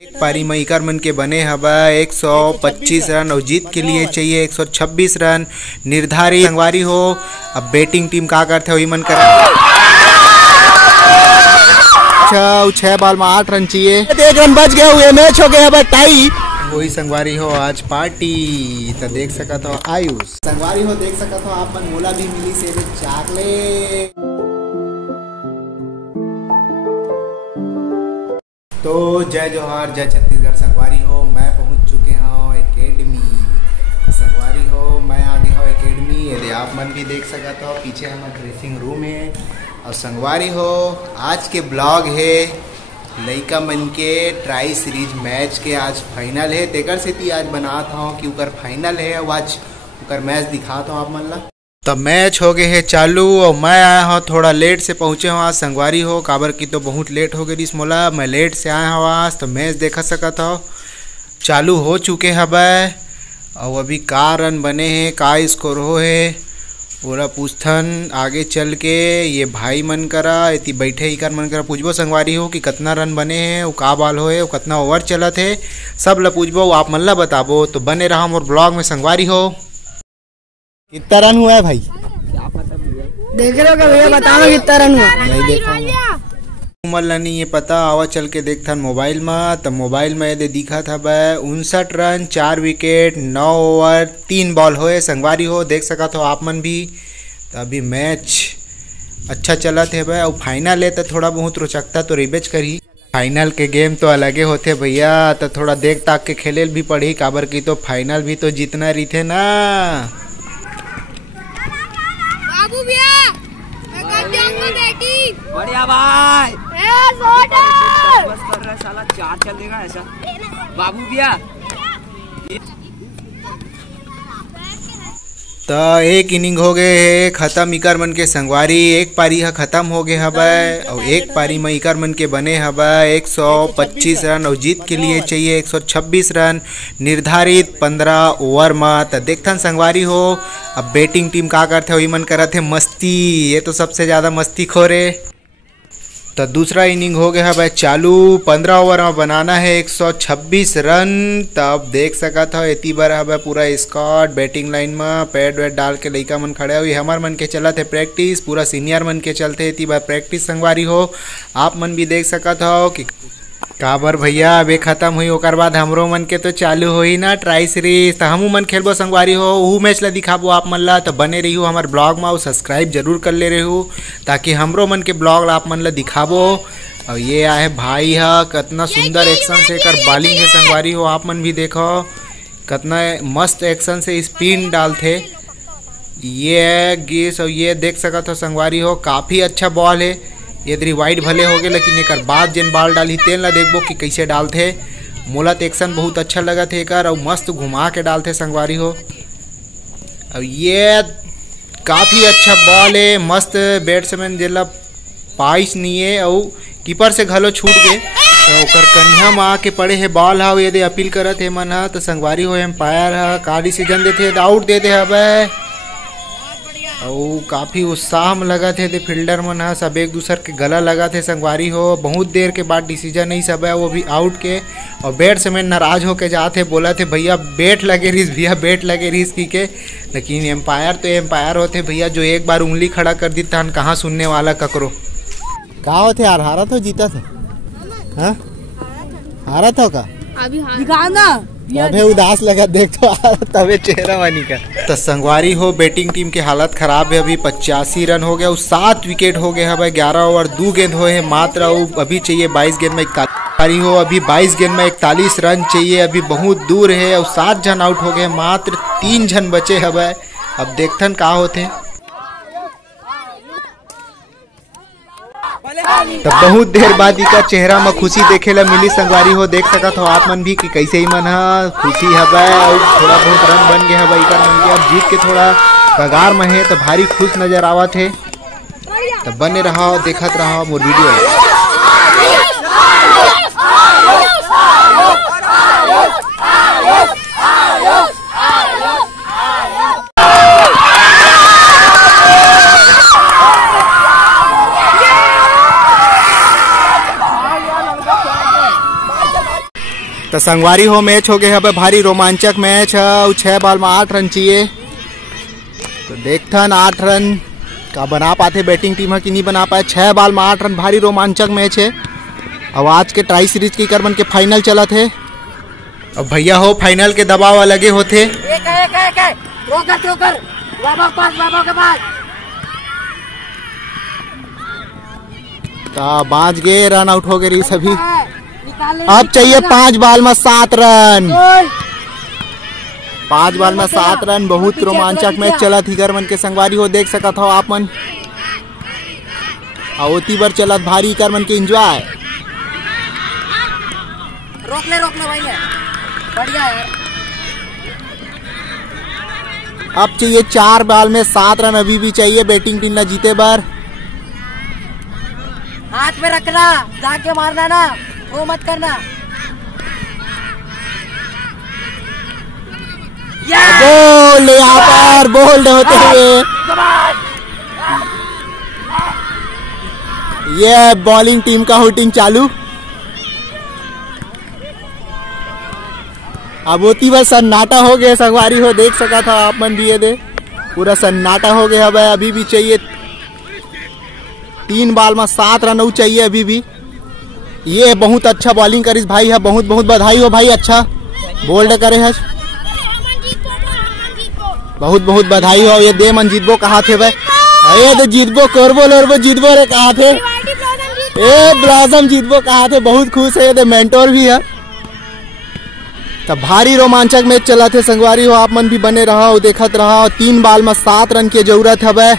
एक पारी मईकर मन के बने हवा 125 रन और जीत के लिए चाहिए 126 रन निर्धारित। संगवारी हो अब बैटिंग टीम का करते हो मन कर 6 बॉल में 8 रन चाहिए, 1 रन बच गए हुए मैच हो गया टाई। वही संगवारी हो आज पार्टी तो देख सकत हो आयुष संगवारी हो देख सकत हो आप मन मोला भी मिली से चॉकलेट। तो जय जोहार जय छत्तीसगढ़ संगवारी हो मैं पहुंच चुके हूँ एकेडमी। संगवारी हो मैं आ गया हूँ एकेडमी। यदि आप मन भी देख सकते हो पीछे हमारा ड्रेसिंग रूम है। और संगवारी हो आज के ब्लॉग है लइका मन के ट्राई सीरीज मैच के आज फाइनल है तेकर सेती आज बनाता हूँ कि उकर फाइनल है और आज उकर मैच दिखाता हूँ आप मन ला। तब मैच हो गए है चालू और मैं आया हूँ थोड़ा लेट से पहुँचे हूँ आज संगवारी हो काबर की तो बहुत लेट हो गई मोला। मैं लेट से आया हूँ आज तो मैच देखा सकता हो चालू हो चुके हबै और अभी का रन बने हैं का स्कोर हो है पूरा पूछथन आगे चल के ये भाई मन करा इति बैठे ही कर मन करा पूछबो संगवारी हो कि कितना रन बने हैं वो का बाल होए कितना ओवर चलत है सब ला पूछबो आप मन ला बताबो। तो बने रहा मोर ब्लॉग में संगवारी हो। कितना रन हुआ है भाई देख रहे हो क्या भैया बताओ कितना रन हुआ? नहीं देखा उमर ला नहीं ये पता आवा चल के देखथन मोबाइल में। तब मोबाइल में यदि दिखा था 59 रन 4 विकेट 9 ओवर 3 बॉल होए संगवारी हो देख सका तो आप मन भी। तो अभी मैच अच्छा चला थे भाई और फाइनल है तो थोड़ा बहुत रोचकता तो रिबेच करी। फाइनल के गेम तो अलगे होते भैया तो थोड़ा देख ताक के खेले भी पड़ी काबर की तो फाइनल भी तो जीतना रही थे ना। बढ़िया भाई बस कर रहा है साला 4 चल देगा ऐसा बाबू भैया। तो एक इनिंग हो गए है खत्म इकर मन के संगवारी एक पारी हा खत्म हो गए हबै और एक पारी में इकर मन के बने हबै 125 रन और जीत के लिए चाहिए 126 रन निर्धारित 15 ओवर में। तो देखथन संगवारी हो अब बैटिंग टीम का करते हो मन करत है मस्ती ये तो सबसे ज़्यादा मस्ती खोरे। तो दूसरा इनिंग हो गया है भाई चालू 15 ओवर में बनाना है 126 रन। तब देख सका था इतनी बार है पूरा स्क्वाड बैटिंग लाइन में पैड वैड डाल के लइका मन खड़े हुई हमार मन के चला थे प्रैक्टिस पूरा सीनियर मन के चलते इतनी बार प्रैक्टिस संगवारी हो आप मन भी देख सका था कि काबर भैया अबे खत्म हुई ओकर बाद हमरो मन के तो चालू होई ना ट्राई सीरीज तो हमू मन खेलबो संगवारी हो वो मैच ला दिखाबो आप मन ला। तो बने रही हो हमारे ब्लॉग में और सब्सक्राइब जरूर कर ले रहे हो ताकि हमरो मन के ब्लॉग ला आप मन ला दिखाबो। और ये आए भाई हा कितना सुंदर एक्शन से कर बॉलिंग है संगवारी हो आप मन भी देखो कितना मस्त एक्शन से स्पिन डालते ये गेस और ये देख सका था संगवारी हो काफ़ी अच्छा बॉल है यदि वाइड भले हो गए लेकिन एक बाद जिन बॉल डाली तेल ला देखबो कि कैसे डालते मोला तो एक्शन बहुत अच्छा लगा थे एक और मस्त घुमा के डालते संगवारी हो। अब ये काफ़ी अच्छा बॉल है मस्त बैट्समैन जिला पाइस नहीं है और कीपर से घलो छूट गए तो ओकर कन्या में आके पड़े है बॉल हा यदि अपील करत है मन हा तो संगवारी हो एम्पायर हा का डिसीजन देते आउट देते हवे और काफ़ी उत्साह में लगा थे फील्डर मन हा सब एक दूसर के गला लगा थे संगवारी हो बहुत देर के बाद डिसीजन नहीं सब है वो भी आउट के। और बैट्समैन नाराज होके जाते बोला थे भैया बैट लगे रहीस भैया बैट लगे रहीस की के लेकिन एम्पायर तो एम्पायर होते भैया जो एक बार उंगली खड़ा कर दी था कहाँ सुनने वाला ककरो का होते यार हारा तो जीता था हाँ हारा था का अभी दिखाना अबे उदास लगा देख तो तबे चेहरा वानी का। तो संगवारी हो बैटिंग टीम की हालत खराब है अभी 85 रन हो गया 7 विकेट हो गए हैं भाई 11 ओवर 2 गेंद हुए हैं मात्र अभी चाहिए 22 गेंद में 41 हो अभी 22 गेंद में 41 रन चाहिए अभी बहुत दूर है और 7 जन आउट हो गए मात्र 3 जन बचे है भाई अब देखथन का होते। तब बहुत देर बाद इका चेहरा में खुशी देखे ला मिली संगवारी हो देख सकत हो आप मन भी कि कैसे ही मन हा खुशी हबै और थोड़ा बहुत रन बन गए हबै इकर मन के अब जीत के थोड़ा कगार में है तो भारी खुश नजर आवत है। तब बने रहो देखत रहो मोर वीडियो। तो संगवारी हो मैच हो गए हबे भारी रोमांचक मैच है। 6 बॉल में 8 रन चाहिए। तो देखथन 8 रन का बना पाते बैटिंग टीम है कि नहीं बना पाए। 6 बॉल में 8 रन भारी रोमांचक मैच है। अब आज के ट्राई सीरीज की करबन के फाइनल चला थे। अब भैया हो फाइनल के दबाव अलगे होते। बाज गए, रन आउट हो गए सभी। अब चाहिए 5 बॉल में 7 रन। 5 बॉल में 7 रन बहुत रोमांचक मैच चला थी करमन के संगवारी हो देख सकत हो आप मन। ओती बार चलत भारी करमन के एंजॉय। रोक ले भैया, बढ़िया है। अब चाहिए 4 बॉल में 7 रन अभी भी चाहिए बैटिंग टीम ना जीते बार। हाथ में रखना, जाके मारना ना, वो मत करना। बोल यहाँ पर बोल्ड होते हुए ये बॉलिंग टीम का हुटिंग चालू। अब होती बस सन्नाटा हो गया संगवारी हो देख सका था आप मन भी ये दे पूरा सन्नाटा हो गया। भाई अभी भी चाहिए 3 बॉल में 7 रन चाहिए अभी भी। ये बहुत अच्छा बॉलिंग करिस भाई है, बहुत बहुत बधाई हो भाई, अच्छा बोल्ड करे है, बहुत बहुत बधाई हो। ये दे मन जीतबो कहा थे भाई, ये तो जीतबो करबो लड़बो जीतबो रे कहा थे, ये ब्लॉसम जीतबो कहा थे। बहुत खुश है, ये मेंटोर भी है। तब भारी रोमांचक मैच चला थे संगवारी हो, आप मन भी बने रहा और देखत रहा। 3 बॉल में 7 रन की जरूरत है भाई।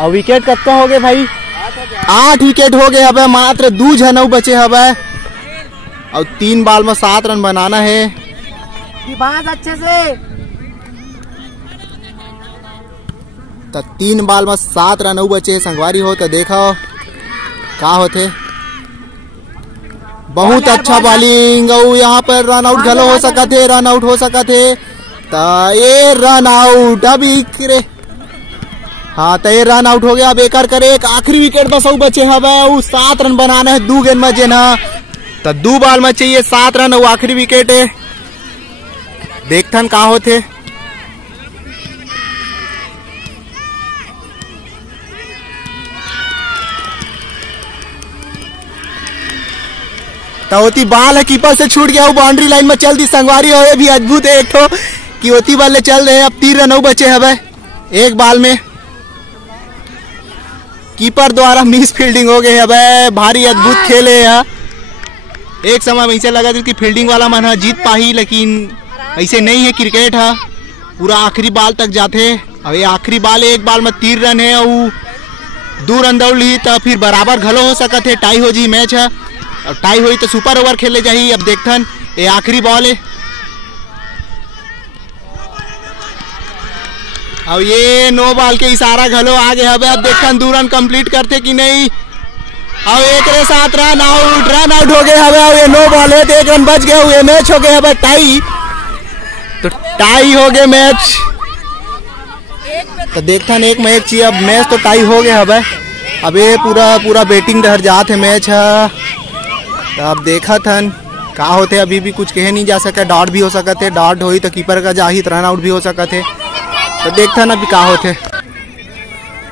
और विकेट कत्ता हो गए भाई, 8 विकेट हो गए हबे, मात्र 2 जन बचे हबे। और 3 बॉल में 7 रन बनाना है। अच्छे से तो 3 बॉल में 7 रन बचे संगवारी हो। तो देखो का होते, बहुत अच्छा बॉलिंग। और यहाँ पर रन आउट घलो हो सका थे, रन आउट हो सका थे। तो ये रन आउट अभी हाँ, तो ये रन आउट हो गया। अब एक करे एक आखिरी विकेट बस बचे हवे। 7 रन बनाना है 2 गेंद में जेना। तो 2 बॉल में चाहिए 7 रन और आखिरी विकेट है। देखथन का होते। तो होती बाल है कीपर से छूट गया, वो बाउंड्री लाइन में चल दी संगवारी हो। ये भी अद्भुत है एक ठो कि होती बाल चल रहे। अब 3 रन बचे हवे 1 बॉल में। कीपर द्वारा मिस फील्डिंग हो गई है। भारी अद्भुत खेल है यहाँ। एक समय में ऐसे लगा था कि फील्डिंग वाला मन है जीत पाही, लेकिन ऐसे नहीं है। क्रिकेट है पूरा आखिरी बॉल तक जाते। अब ये आखिरी बॉल 1 बॉल में 3 रन है और 2 रन दौड़ ली तो फिर बराबर घलो हो सकते है, टाई हो जी मैच है। और टाई हुई तो सुपर ओवर खेले जाही। अब देखथन ये आखिरी बॉल है। अब ये 9 बॉल के इशारा घलो आगे हवे। अब देखथन 2 रन कंप्लीट करते कि नहीं। अब 1 रे 7 रन आउट हो गए हवे। अब ये 9 बॉल है तो 1 रन बच गए हुए, मैच हो गया हवे टाई। तो टाई हो गए मैच। तो देखथन 1 मैच चाहिए, अब मैच तो टाई हो गया हवे। अब ये पूरा बैटिंग डर जात है मैच है। तो अब देखा थन का होते, अभी भी कुछ कहे नहीं जा सके। डॉट भी हो सकते, डॉट हुई तो कीपर का जाही रन आउट भी हो सकते। तो देखता ना अभी का होते।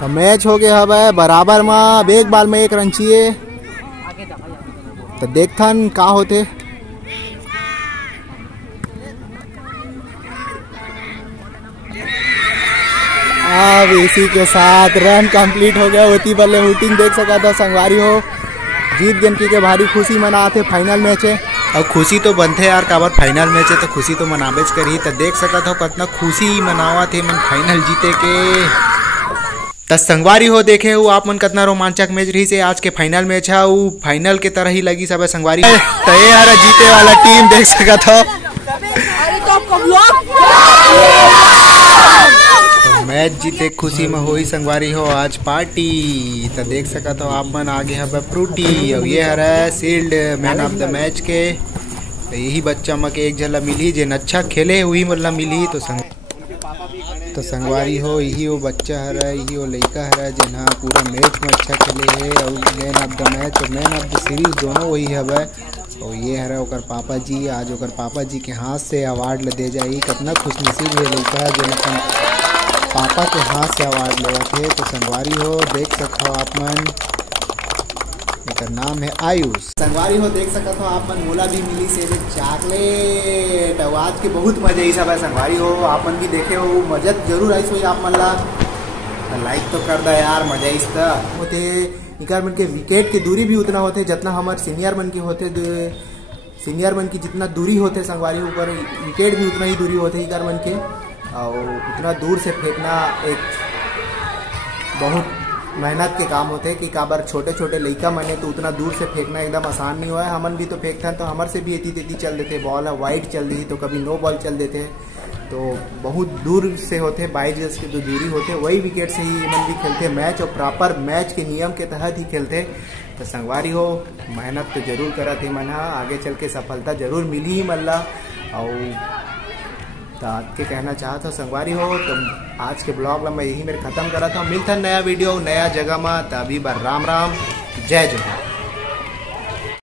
तो मैच हो गया है बराबर में। अब 1 बॉल में 1 रन चाहिए। तो देखता का होते। अब इसी के साथ रन कंप्लीट हो गया। होती बल्ले हुटिंग देख सका था संगवारी हो। जीत गेम की के भारी खुशी मनाते। फाइनल मैच है और खुशी तो बनते यार, काबर फाइनल मैच है तो खुशी तो मनाबेच करी। तो देख सकत हो कितना खुशी मनावा थे मन फाइनल जीते के। तो संगवारी हो देखे हो आप मन कितना रोमांचक मैच रही से। आज के फाइनल मैच है वो फाइनल के तरह ही लगी सब संगवारी। तो ये यार जीते वाला टीम देख सकत हो। मैच जीते खुशी में होई संगवारी हो आज पार्टी। तो देख सकत हो आप मन आगे है फ्रूटी। और ये हरा sealed man of the match के। तो यही बच्चा में के एक झला मिली जे अच्छा खेले वही मतलब मिली। तो संगवारी हो यही वो बच्चा हरा, यही वो लड़का हरा जिन्हा पूरा मैच में अच्छा खेले है। और मैन ऑफ द मैच और मैन ऑफ द सीरीज दोनों वही है। और ये हरा ओकर पापा जी, आज ओकर पापा जी के हाथ से अवार्ड ले दे जाई। कितना खुशनसीब है लड़का जो अपन पापा के हाथ से अवार्ड लेवा थे। तो संगवारी हो देख सकते हो आप मन, एक नाम है आयुष। संगवारी हो देख सकते हो आप मन, मोला भी मिली से चॉकलेट। आज के बहुत मजा आई सब है संगवारी हो, आप मन भी देखे हो मजा जरूर आई सोई आप मन ला। लाइक तो कर दा यार, मजा इस होते इकार मन के विकेट की दूरी भी उतना होते जितना हमारे सीनियर मन के होते। सीनियर मन की जितना दूरी होते संगवारी ऊपर विकेट भी उतना ही दूरी होते इकार मन के। और उतना दूर से फेंकना एक बहुत मेहनत के काम होते कि काबर छोटे छोटे लड़का मने तो उतना दूर से फेंकना एकदम आसान नहीं हुआ है। हमन भी तो फेंकते तो हमारे से भी एती तेती चल देते, बॉल वाइड चल दी तो कभी नो बॉल चल देते। तो बहुत दूर से होते 22 गज की जो दूरी होते वही विकेट से ही मन भी खेलते मैच, और प्रॉपर मैच के नियम के तहत ही खेलते। तो संगवारी हो मेहनत तो जरूर करा थे मन, आगे चल के सफलता जरूर मिली ही मन ला। और तो आज के कहना चाहता हूँ संगवारी हो, तो आज के ब्लॉग में मैं यही मेरे ख़त्म करा था। मिलता नया वीडियो नया जगह में, तभी बार राम राम, जय जय।